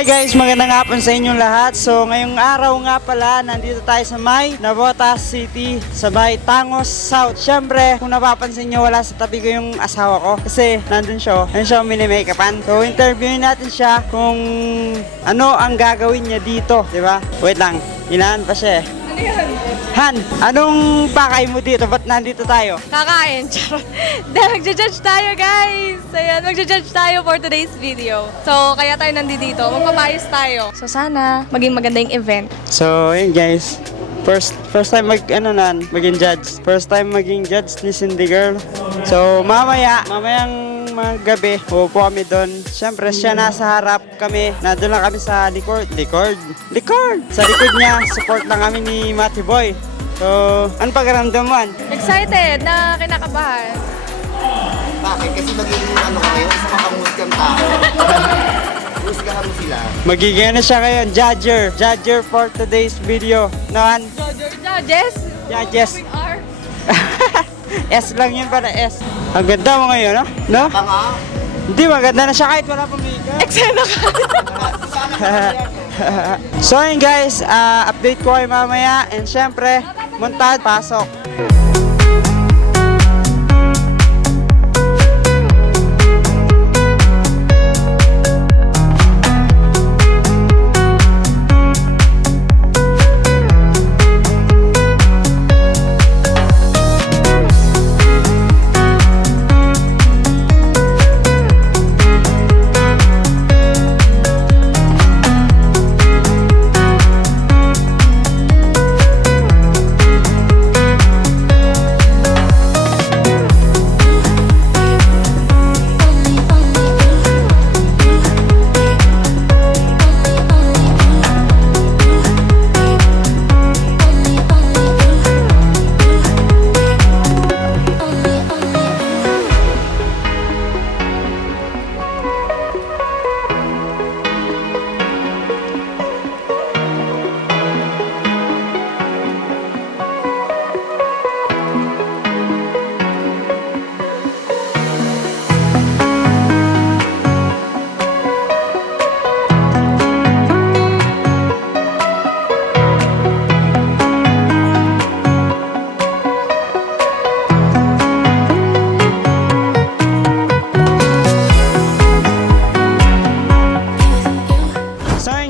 Hi guys, magandang hapon sa inyong lahat. So ngayong araw nga pala, nandito tayo sa may Navotas City, sa may Tangos South. Siyempre, kung napapansin nyo, wala sa tabi ko yung asawa ko kasi nandun siya, mini-makeupan. So interviewin natin siya kung ano ang gagawin niya dito, di ba? Wait lang, inahan pa siya eh. Ano yan? Han, anong pakay mo dito? Ba't nandito tayo? Kakain, charot. Dahil magja-judge tayo, guys. Ayan, magja-judge tayo for today's video. So, kaya tayo nandito. Magpabayos tayo. So, sana maging maganda yung event. So, yun guys. First time maging judge. First time maging judge ni Cindy Girl. So, mamayang mga gabi, upo kami doon. Siyempre, siya nasa harap kami. Nandun lang kami sa likod. Sa likod niya, support lang kami ni Matty Boy. So, ano pagkaramdam mo? Excited na kinakabahan. Bakit? Kasi magiging kayo, isa makamusikang tao. Musikahan mo sila. Magiging siya ngayon, judger for today's video. Noan? Judges? Judges. With R. S lang yun para S. Ang ganda mo ngayon, no? No? Tanga? Hindi, maganda na siya kahit wala pang makeup. Eksena ka. So yun guys, update ko kayo mamaya. And syempre, montad, pasok.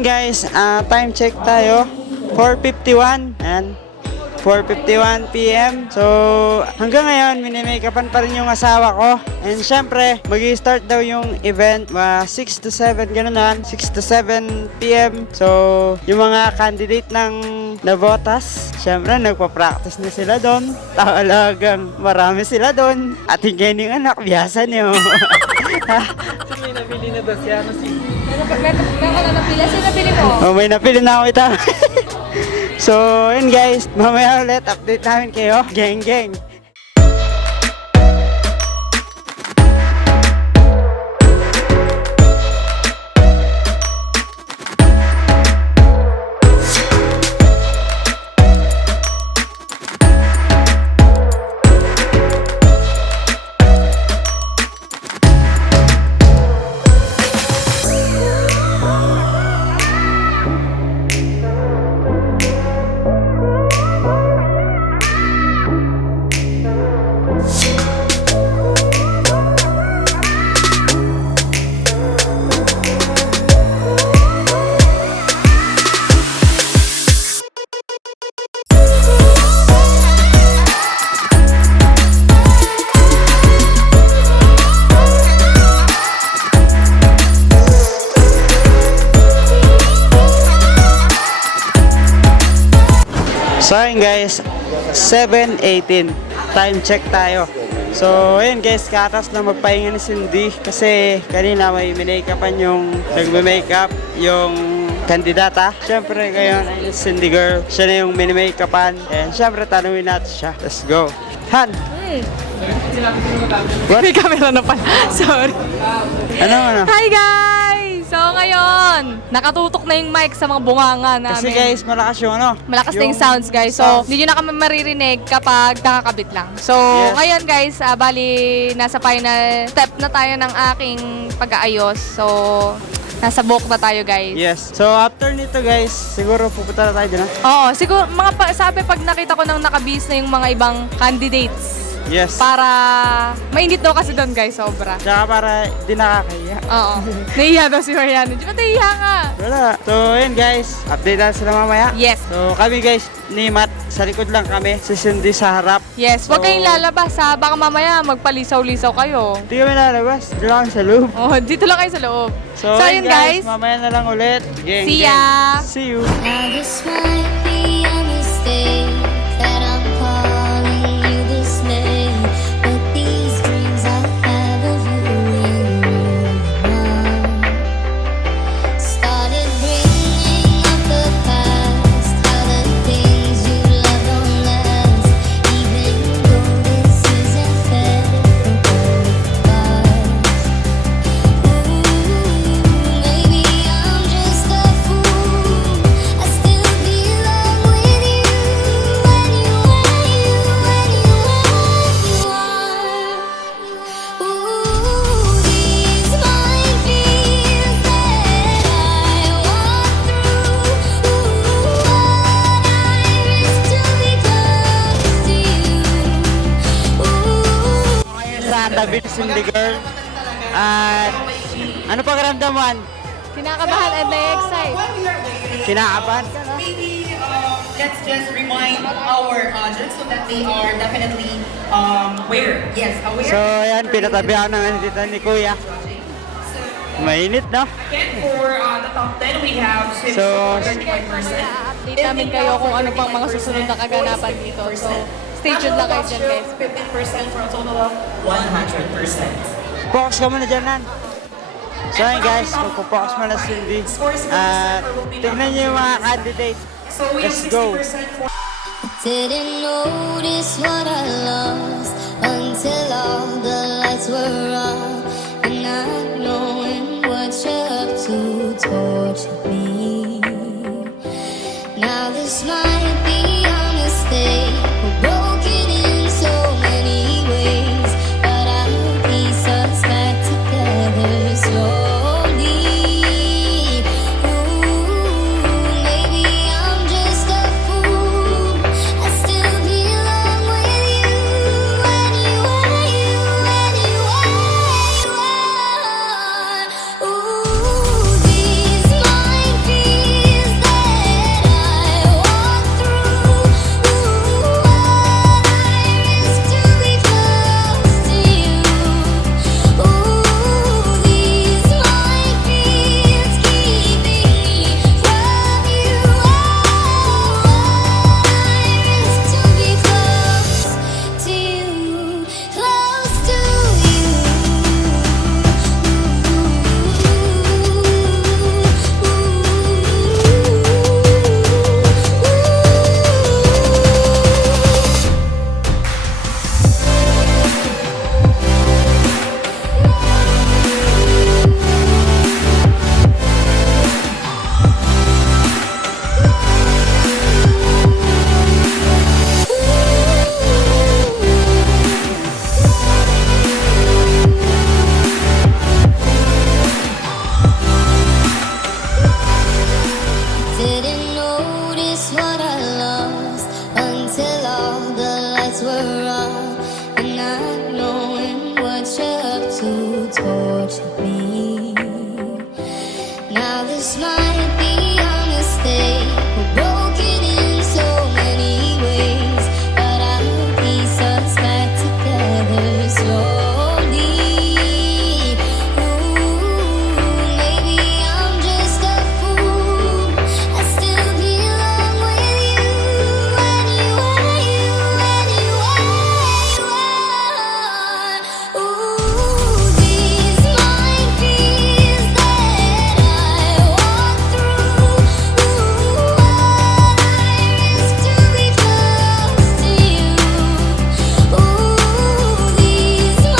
Guys, time check tayo, 4:51 and 4:51 PM. So, hanggang ngayon, mini-makeupan pa rin yung asawa ko. And syempre, mag-i-start daw yung event 6 to 7, ganun na, 6 to 7 PM. So, yung mga candidate ng Navotas, syempre, nagpa-practice na sila doon. Talagang marami sila doon. At hingga yung anak, biyasa niyo. May nabili na daw siya, Sino napili mo? Oh, may napili na ako ito. So, yun guys, mamaya ulit update namin kayo. Geng. So ayun guys, 7:18. Time check tayo. So ayun guys, katas na magpahinga ni Cindy kasi kanina may minakapan yung nagme-makeup yung kandidata. Siyempre ngayon ay Cindy Girl. Siya na yung mini-makeupan. And siyempre tanungin natin siya. Let's go. Han! May camera na pala. Sorry. Ano? Hi guys! So ngayon, nakatutok na yung mic sa mga bunganga namin. Kasi guys, malakas yung ano. Malakas na yung sounds guys. So, hindi nyo na kami maririnig kapag nakakabit lang. So, Yes. ngayon guys, bali nasa final step na tayo ng aking pag-aayos. So, Nasa Book na tayo, guys. Yes. So, after nito guys, siguro pupunta na tayo dyan, ha? Oo, siguro, sabi pag nakita ko nang nakabis na yung mga ibang candidates. Yes. Para, mainit daw kasi doon, guys, sobra. Tsaka para di nakakaya. Oo. Nahiya daw si Mariano. Di ba nahiya nga? Wala. So, yun guys. Update na sila mamaya. Yes. So, kami guys, ni Matt, sa likod lang kami. Si Cindy sa harap. Yes, huwag So, kayong lalabas ha. Baka mamaya magpalisaw-lisaw kayo. Hindi kami lalabas. Dito lang sa loob. Oh, dito lang kayo sa loob. So, yun guys. Mamaya na lang ulit. Gang, See gang. ya! See you. Now this might be a mistake that I'm calling you this name, but these dreams I have of you in mind started bringing up the past, how the things you love don't last, even though this isn't fair for both of us. Maybe I'm just a fool. I still belong with you anywhere you are. These minefields that I walk through. What I risk to be close to you. Ngayon sa tabi ni Cindy girl. At ano pakiramdaman? Kinakabahan and na-excite. Kinakabahan ka, no? Maybe let's just remind our audience so that they are definitely aware. Yes, aware. So, ayan, pinatabi ako ng dito ni Kuya. Mainit, no? Again, for the top 10, we have Swift So, 35%. Update namin kayo kung ano pang mga susunod na kaganapan dito. So, stay tuned lang kayo dyan, guys. 15% for a total of 100%. Focus ka muna dyan, Nan. So, ayan guys, magpo-focus muna si Cindy. At tignan niyo yung mga candidate. So we have Let's go. 60% for Didn't notice what I lost until all the lights were on, and not knowing what you're up to tortured me. Now this might be a mistake, we're broken in so many ways, but I'll piece us back together slowly. Maybe I'm just a fool. I still belong with you anywhere you are. These minefields that I walk through. What I risk to be close to you. These minefields keeping me from you. I risk to be close to you, close to you. Didn't notice what I lost until all the lights were on, and not knowing what you're up to tortured me. Now this might be a mistake, we're broken in so many ways, but I'll piece us back together slowly. Maybe I'm just a fool. I still belong with you anywhere you are. These minefields that I walk through. What I risk to be close to you. These minefields keeping me from you.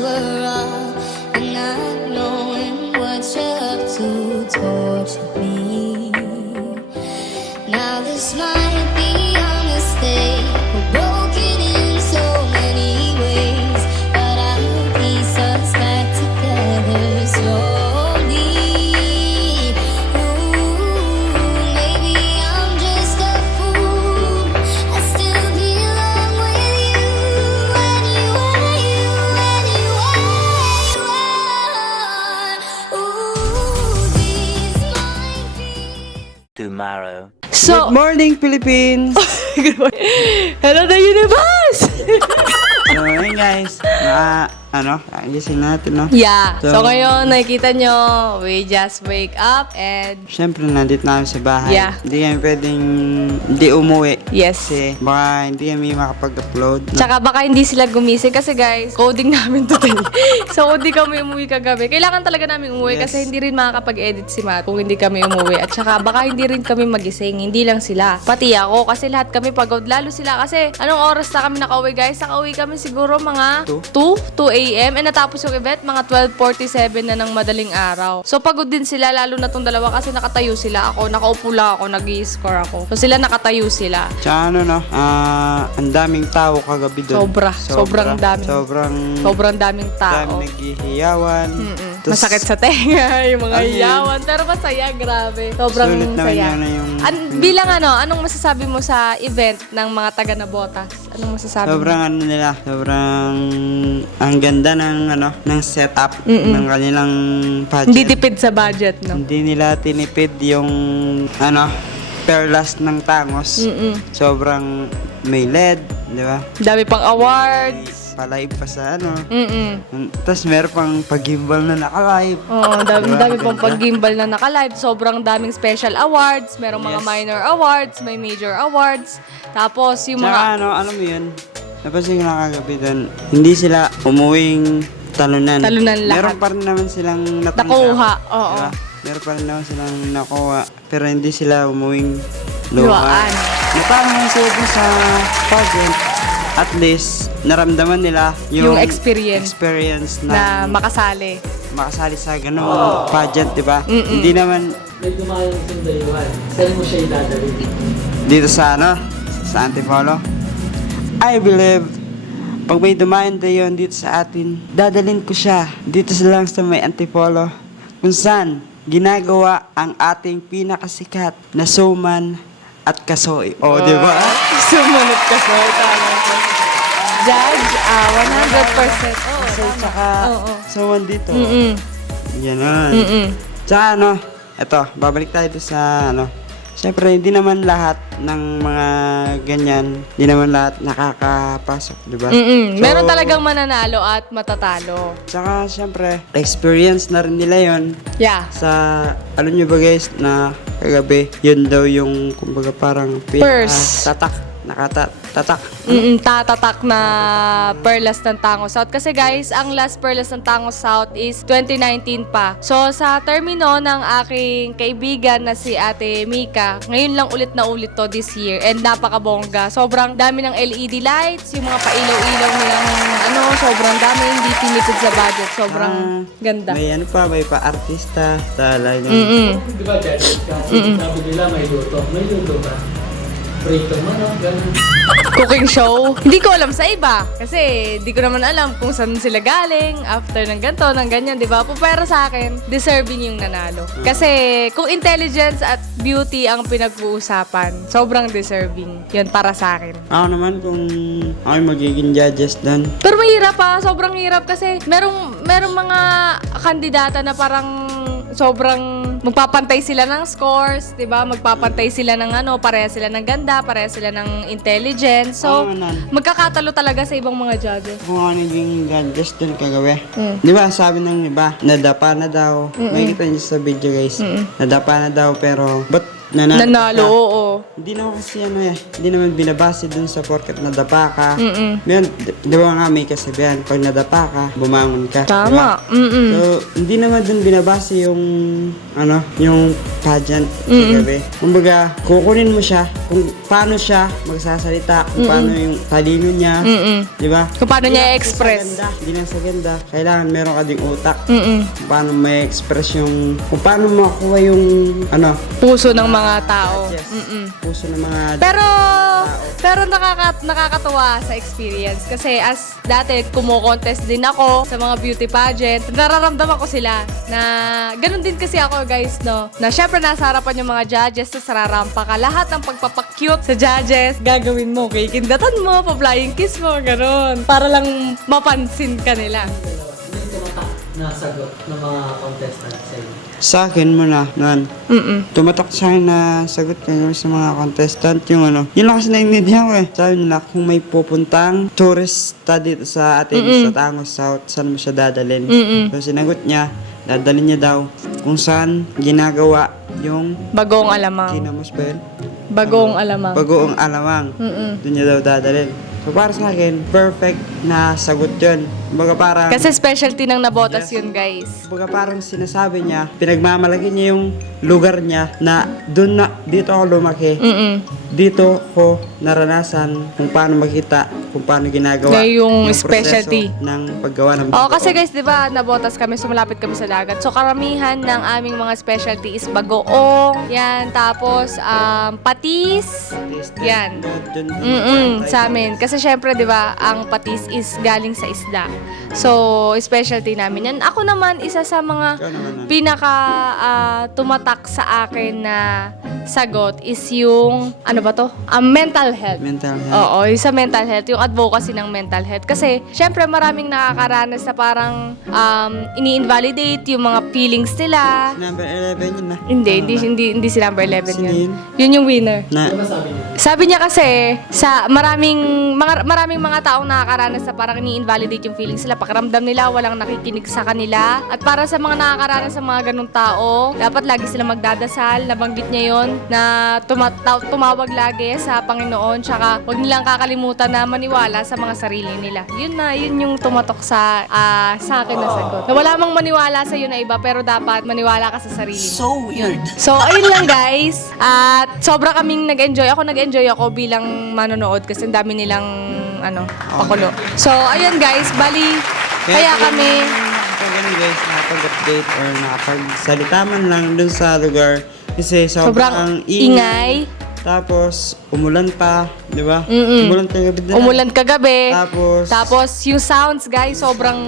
were wrong, and not knowing what you're up to tortured me. Now this might be a mistake, we're broken in so many ways, but I'll piece us back together slowly. Ooh, maybe I'm just a fool. I still belong with you anywhere you are. Ooh, these might be. Tomorrow. So, Good morning, Philippines! hello the universe! So, ayun guys, gising natin, no? Yeah. So, So, ngayon, nakikita nyo, we just wake up and Siyempre, nandito na kami sa bahay. Yeah. Hindi kami pwedeng hindi umuwi. yes. Kasi baka hindi kami makapag-upload. No? Tsaka baka hindi sila gumising kasi guys, coding namin today. So, hindi kami umuwi kagabi. Kailangan talaga namin umuwi Yes. kasi hindi rin makakapag-edit si Matt kung hindi kami umuwi. At tsaka baka hindi rin kami magising. Hindi lang sila. Pati ako kasi lahat kami pagod. Lalo sila kasi anong oras na kami nakauwi guys? Nakauwi kami siguro mga 2 a.m. And natapos yung event mga 12:47 na ng madaling araw. So, pagod din sila lalo na tong dalawa kasi nakatayo sila. Ako, nakaupo lang ako, nag-i-score ako. So, sila nakatayo sila. Tsaka ano, no? Ang daming tao kagabi doon. Sobrang dami. Sobrang daming tao. Daming naghihiyawan. Tas, Masakit sa tenga, yung mga Ano yun? iyawan. Pero masaya, grabe. Sobrang Sulit naman saya. yun na yung... Bilang anong masasabi mo sa event ng mga taga Nabotas? Anong masasabi Sobrang mo? sobrang ang ganda ng setup ng kanilang pageant. Hindi tipid sa budget, no? Hindi nila tinipid yung perlas ng tangos. Sobrang may LED, di ba? Dami pang awards. Palive pa sa Mm-mm. Tapos meron pang pag-gimbal na naka-live. Oo, Diba? dami pang Ganda. pag-gimbal na naka-live. Sobrang daming special awards. Merong mga Yes. minor awards, may major awards. Tapos yung mga... Tsaka alam mo yun, napansin ko na kagabi doon, hindi sila umuwing talunan. Talunan lahat. Meron pa rin naman silang natanggap. Nakuha, oo. Diba? Meron pa rin naman silang nakuha. Pero hindi sila umuwing Luhaan. luhaan. Naparang sila dun sa pageant. At least, naramdaman nila Yung experience. na na makasali. makasali sa ganung pageant, di ba? Hindi naman May dumayang yung dayuhan. Saan mo siya idadalhin? dito sa sa Antipolo. I believe pag may dumayan dayon dito sa atin, dadalhin ko siya dito sa lang sa may Antipolo kung saan ginagawa ang ating pinakasikat na showman at kasoy. O, di ba? Sumunod ka sa tama ko. Judge, 100%. Oo, So, tama. tsaka Oo. showman dito. Mm-mm. Ganon. Mm-mm. Tsaka eto, babalik tayo doon sa Siyempre, hindi naman lahat ng mga ganyan, hindi naman lahat nakakapasok, di ba? Mm-mm. So, Meron talagang mananalo at matatalo. Tsaka, siyempre, experience na rin nila yon Yeah. sa, alam nyo ba guys, na kagabi, yun daw yung, kumbaga parang, Purse. tatak. Tatatak na Perlas ng Tangos South. Kasi guys, ang last Perlas ng Tangos South is 2019 pa. So, sa termino ng aking kaibigan na si Ate Mika, ngayon lang ulit na ulit to this year. And napakabongga. Sobrang dami ng LED lights, yung mga pailaw-ilaw nilang sobrang dami. Hindi tinipid sa budget. Sobrang ganda. May may pa-artista, tala nyo. Di ba, Judge? Kasi sabi nila may luto. May luto ba? Prito manok, gano'n. Cooking show. Hindi ko alam sa iba. Kasi di ko naman alam kung saan sila galing after ng ganito, ng ganyan, di ba? Pero sa akin, deserving yung nanalo. Kasi kung intelligence at beauty ang pinag-uusapan, sobrang deserving. Yun para sa akin. Ako naman kung ako yung magiging judges doon. Pero mahirap pa. Sobrang hirap kasi merong mga kandidata na parang sobrang magpapantay sila ng scores, 'di ba? Magpapantay sila ng pareha sila ng ganda, pareha sila ng intelligence. So, Oo, nan. magkakatalo talaga sa ibang mga judges. Kung ano yung judges doon kagabi. Di ba, sabi ng iba, nadapa na daw. May kita niyo sa video guys. Nadapa na daw pero, ba't Nanalo, oo. Hindi naman kasi hindi naman binabase dun sa porket nadapa ka. Mm-mm. Ngayon, di ba nga may kasabihan, pag nadapa ka, bumangon ka. Tama. Diba? Mm-mm. So, hindi naman dun binabase yung, yung pageant sa gabi. Kumbaga, kukunin mo siya, kung paano siya magsasalita, kung paano yung talino niya, di ba? Kung paano Hindi niya lang i-express. sa ganda, Hindi lang sa ganda, kailangan meron ka ding utak. Mm-mm. Kung paano may express yung, kung paano makuha yung, Puso ng mga tao. yes, Mm-mm. puso ng mga Pero nakakatuwa sa experience kasi as dati kumo-contest din ako sa mga beauty pageant. Nararamdaman ko sila na ganun din kasi ako guys, no. Na syempre nasa harapan yung mga judges, sa rarampa ka. Lahat ng pagpapakyut sa judges, gagawin mo. Kikindatan mo, pa-flying kiss mo, ganun. Para lang mapansin ka nila. Ano yung tumatak na sagot ng mga contestant sa inyo? Sa akin muna, tumatak sa akin na sagot kayo sa mga contestant yung yun lang kasi naiintindihan ko Sabi nila, kung may pupuntang tourista dito sa atin, sa Tangos South, saan mo siya dadalhin? So sinagot niya, dadalhin niya daw kung saan ginagawa yung Bagong alamang. Kinamos ba yun? Bagong alamang. Bagoong alamang. Doon niya daw dadalhin. So para sa akin, perfect na sagot yun. Kumbaga parang, Kasi specialty ng nabotas yun, guys. kumbaga parang sinasabi niya, pinagmamalaki niya yung lugar niya na dito ako lumaki. Dito ko naranasan kung paano makita, kung paano ginagawa Na yung proseso specialty. ng paggawa ng Oo, kasi guys, di ba, nabotas kami, sumalapit kami sa dagat. So, karamihan ng aming mga specialty is bagoong, yan, tapos, patis, yan. Sa amin. Kasi syempre, di ba, ang patis is galing sa isda. So, specialty namin yan. Ako naman, isa sa mga Ikaw naman, pinaka tumatak sa akin na sagot is yung, ano ba to? Mental health. Mental health. Oo, yung sa mental health, yung advocacy ng mental health. Kasi, syempre, maraming nakakaranas na parang ini-invalidate yung mga feelings nila. Number 11 yun na. Hindi si number 11 Sino yun. yun? Yun yung winner. Na, Ano ba sabi niyo? Sabi niya kasi, sa maraming mga taong nakakaranas na parang ini-invalidate yung feelings nila. Pakiramdam nila, walang nakikinig sa kanila. At para sa mga nakakaranas sa mga ganung tao, dapat lagi sila magdadasal. Nabanggit niya yon na tumawag lagi sa Panginoon. Tsaka huwag nilang kakalimutan na maniwala sa mga sarili nila. Yun yung tumatok sa akin na sagot. Na wala mang maniwala sa na iba, pero dapat maniwala ka sa sarili mo. So weird. So, ayun lang guys. At sobra kaming nag-enjoy. Ako nag-enjoy ako bilang manonood kasi ang dami nilang pakulo. So, ayun guys. Bali, kaya kami... ganun guys, nakapag-update or nakapagsalita man lang dun sa lugar. Kasi sobrang ingay. Tapos, umulan pa, di ba? Umulan kagabi din. Umulan kagabi. Tapos yung sounds guys, sobrang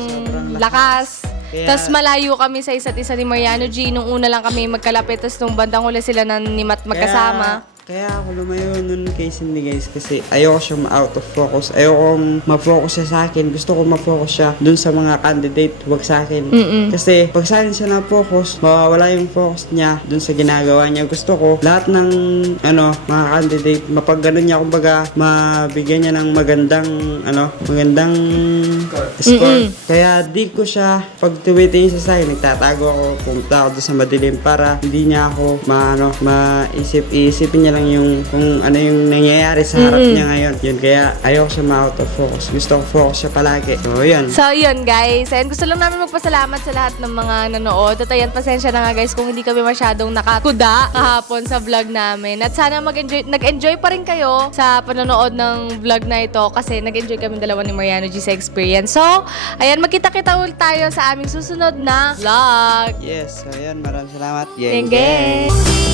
lakas. Kaya- Tapos malayo kami sa isa't isa ni Mariano G. Nung una lang kami magkalapit, tapos nung bandang huli sila na ni Matt magkasama. Kaya ako lumayo nun kay Cindy guys kasi ayoko siya ma-out of focus. Ayoko ma-focus siya sa akin. Gusto ko ma-focus siya dun sa mga candidate, wag sa akin. Kasi pag sa akin siya na-focus, mawawala yung focus niya dun sa ginagawa niya. Gusto ko lahat ng mga candidate, mapagganon niya, kumbaga mabigyan niya ng magandang score. Kaya di ko siya, pag tumitingin siya sa akin, nagtatago ako, pumunta ako doon sa madilim para hindi niya ako isipin niya lang yung kung ano yung nangyayari sa harap niya ngayon. Yun, kaya ayoko siya ma-out of focus. Gusto ko focus siya palagi. So, yun. So, yun guys. And gusto lang namin magpasalamat sa lahat ng mga nanood. At ayan, pasensya na nga guys kung hindi kami masyadong nakakuda kahapon sa vlog namin. At sana nag-enjoy pa rin kayo sa panonood ng vlog na ito kasi nag-enjoy kami dalawa ni Mariano G sa experience. So, ayan, magkita-kita ulit tayo sa aming susunod na vlog. Yes, so yun. Maraming salamat. Geng, geng!